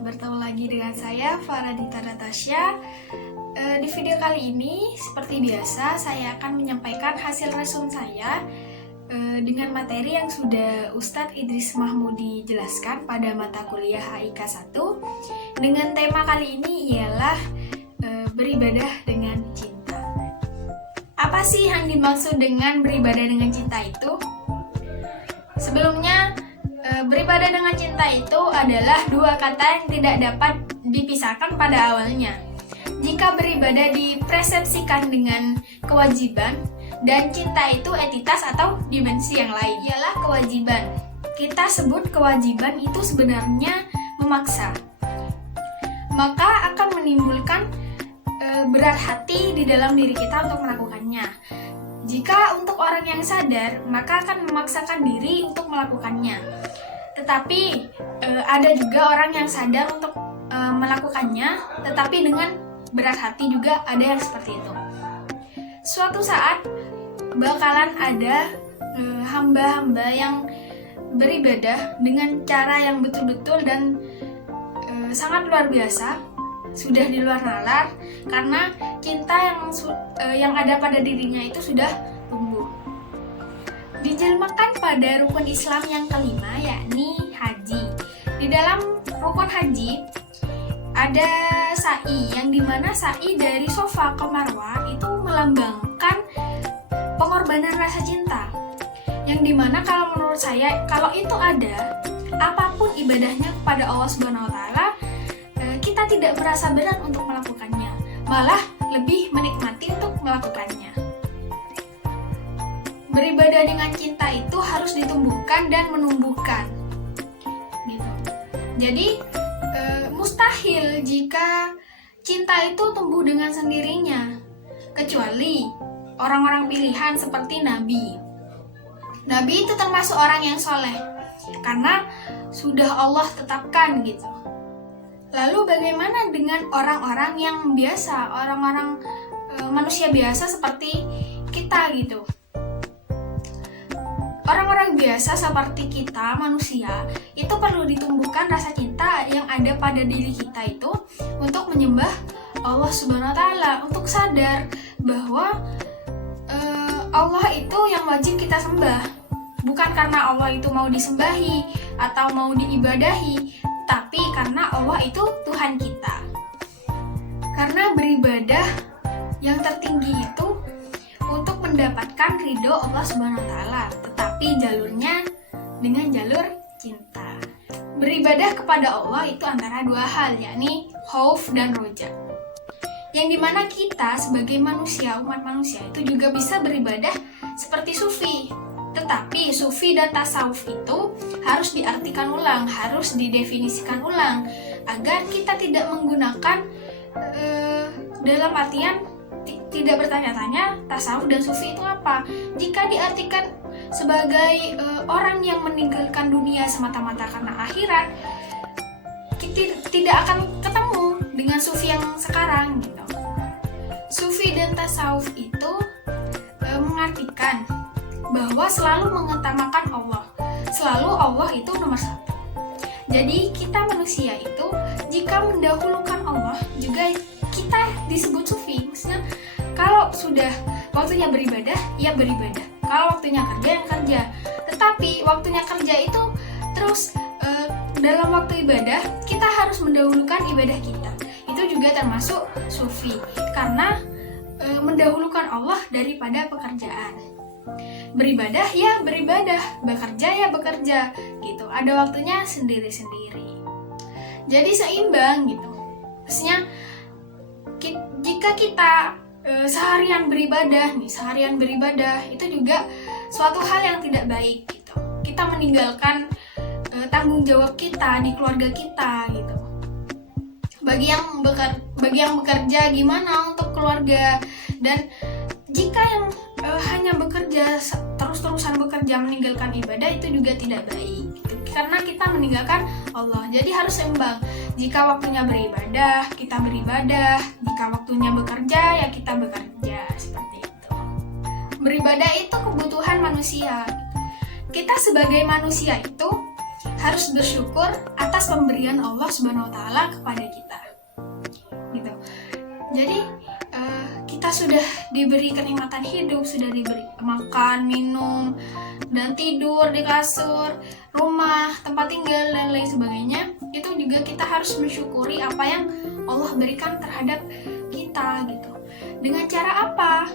bertemu lagi dengan saya Faradita Natasha. Di video kali ini, seperti biasa, saya akan menyampaikan hasil resume saya dengan materi yang sudah Ustadz Idris Mahmudi jelaskan pada mata kuliah HIK 1. Dengan tema kali ini ialah beribadah dengan cinta. Apa sih yang dimaksud dengan beribadah dengan cinta itu? Sebelumnya, beribadah dengan cinta itu adalah dua kata yang tidak dapat dipisahkan pada awalnya. Jika beribadah dipersepsikan dengan kewajiban, dan cinta itu entitas atau dimensi yang lain, ialah kewajiban. Kita sebut kewajiban itu sebenarnya memaksa. Maka akan menimbulkan berat hati di dalam diri kita untuk melakukannya. Jika untuk orang yang sadar, maka akan memaksakan diri untuk melakukannya. Tetapi ada juga orang yang sadar untuk melakukannya, tetapi dengan berat hati juga ada yang seperti itu. Suatu saat bakalan ada hamba-hamba yang beribadah dengan cara yang betul-betul dan sangat luar biasa, sudah di luar nalar, karena cinta yang ada pada dirinya itu sudah tumbuh. Dijelmakan pada rukun Islam yang kelima, yakni haji. Di dalam rukun haji ada sa'i, yang dimana sa'i dari Safa ke Marwah itu melambangkan pengorbanan rasa cinta. Yang dimana kalau menurut saya, kalau itu ada, apapun ibadahnya kepada Allah Subhanahu Wa Taala, kita tidak merasa berat untuk melakukannya, malah lebih menikmati untuk melakukannya. Beribadah dengan cinta itu harus ditumbuhkan dan menumbuhkan. Gitu. Jadi mustahil jika cinta itu tumbuh dengan sendirinya, kecuali orang-orang pilihan seperti Nabi. Nabi itu termasuk orang yang soleh, karena sudah Allah tetapkan gitu. Lalu bagaimana dengan orang-orang yang biasa, orang-orang manusia biasa seperti kita gitu? Orang-orang biasa seperti kita, manusia, itu perlu ditumbuhkan rasa cinta yang ada pada diri kita itu untuk menyembah Allah Subhanahu Wa Taala, untuk sadar bahwa Allah itu yang wajib kita sembah, bukan karena Allah itu mau disembahi atau mau diibadahi, tapi karena Allah itu Tuhan kita. Karena beribadah yang tertinggi itu untuk mendapatkan ridho Allah Subhanahu Wa Taala, tetapi jalurnya dengan jalur cinta. Beribadah kepada Allah itu antara dua hal, yakni khauf dan roja. Yang dimana kita sebagai manusia, umat manusia itu juga bisa beribadah seperti sufi. Tetapi sufi dan tasawuf itu harus diartikan ulang, harus didefinisikan ulang, agar kita tidak menggunakan dalam artian tidak bertanya-tanya tasawuf dan sufi itu apa. Jika diartikan sebagai orang yang meninggalkan dunia semata-mata karena akhirat, kita tidak akan ketemu dengan sufi yang sekarang gitu. Sufi dan tasawuf itu mengartikan bahwa selalu mengutamakan Allah, selalu Allah itu nomor satu. Jadi kita manusia itu jika mendahulukan Allah, juga kita disebut sufi. Maksudnya kalau sudah waktunya beribadah, ya beribadah. Kalau waktunya kerja, ya kerja. Tetapi waktunya kerja itu terus dalam waktu ibadah, kita harus mendahulukan ibadah kita. Itu juga termasuk sufi, karena mendahulukan Allah daripada pekerjaan. Beribadah ya beribadah, bekerja ya bekerja, gitu. Ada waktunya sendiri-sendiri. Jadi seimbang gitu. Maksudnya jika kita seharian beribadah itu juga suatu hal yang tidak baik gitu. Kita meninggalkan tanggung jawab kita di keluarga kita gitu. Bagi yang bekerja gimana untuk keluarga, dan jika yang hanya bekerja terus-terusan bekerja meninggalkan ibadah itu juga tidak baik gitu. Karena kita meninggalkan Allah. Jadi harus seimbang. Jika waktunya beribadah, kita beribadah. Jika waktunya bekerja, ya kita bekerja. Seperti itu. Beribadah itu kebutuhan manusia. Kita sebagai manusia itu harus bersyukur atas pemberian Allah Subhanahu wa taala kepada kita. Gitu. Jadi kita sudah diberi kenikmatan hidup, sudah diberi makan, minum, dan tidur di kasur, rumah, tempat tinggal, dan lain sebagainya. Itu juga kita harus mensyukuri apa yang Allah berikan terhadap kita gitu. Dengan cara apa?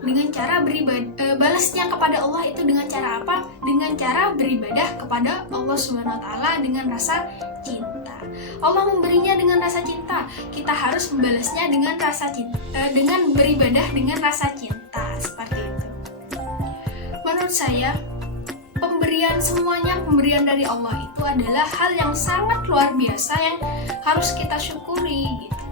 Dengan cara beribadah, balasnya kepada Allah itu dengan cara apa? Dengan cara beribadah kepada Allah Subhanahu wa taala dengan rasa cinta. Allah memberinya dengan rasa cinta. Kita harus membalasnya dengan rasa cinta, dengan beribadah dengan rasa cinta, seperti itu. Menurut saya, pemberian dari Allah itu adalah hal yang sangat luar biasa yang harus kita syukuri gitu.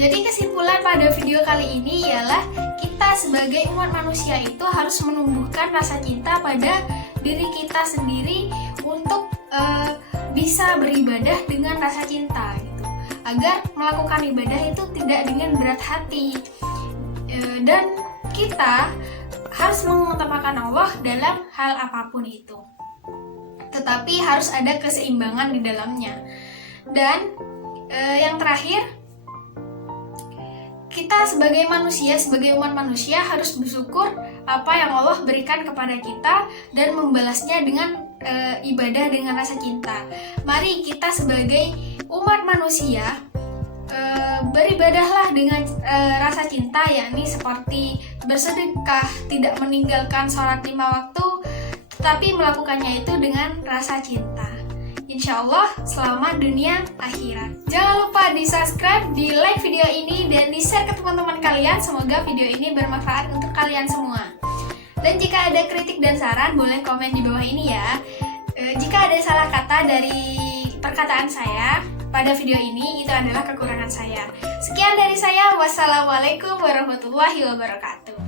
Jadi kesimpulan pada video kali ini ialah kita sebagai umat manusia itu harus menumbuhkan rasa cinta pada diri kita sendiri untuk bisa beribadah dengan rasa cinta gitu. Agar melakukan ibadah itu tidak dengan berat hati. Dan kita harus mengutamakan Allah dalam hal apapun itu. Tetapi harus ada keseimbangan di dalamnya. Dan yang terakhir, kita sebagai manusia, sebagai umat manusia harus bersyukur apa yang Allah berikan kepada kita dan membalasnya dengan ibadah dengan rasa cinta. Mari kita sebagai umat manusia beribadahlah dengan rasa cinta, yakni seperti bersedekah, tidak meninggalkan sholat 5 waktu, tetapi melakukannya itu dengan rasa cinta. Insya Allah selamat dunia akhirat. Jangan lupa di subscribe, di like video ini, dan di share ke teman-teman kalian. Semoga video ini bermanfaat untuk kalian semua. Dan jika ada kritik dan saran, boleh komen di bawah ini ya. Jika ada salah kata dari perkataan saya pada video ini, itu adalah kekurangan saya. Sekian dari saya. Wassalamualaikum warahmatullahi wabarakatuh.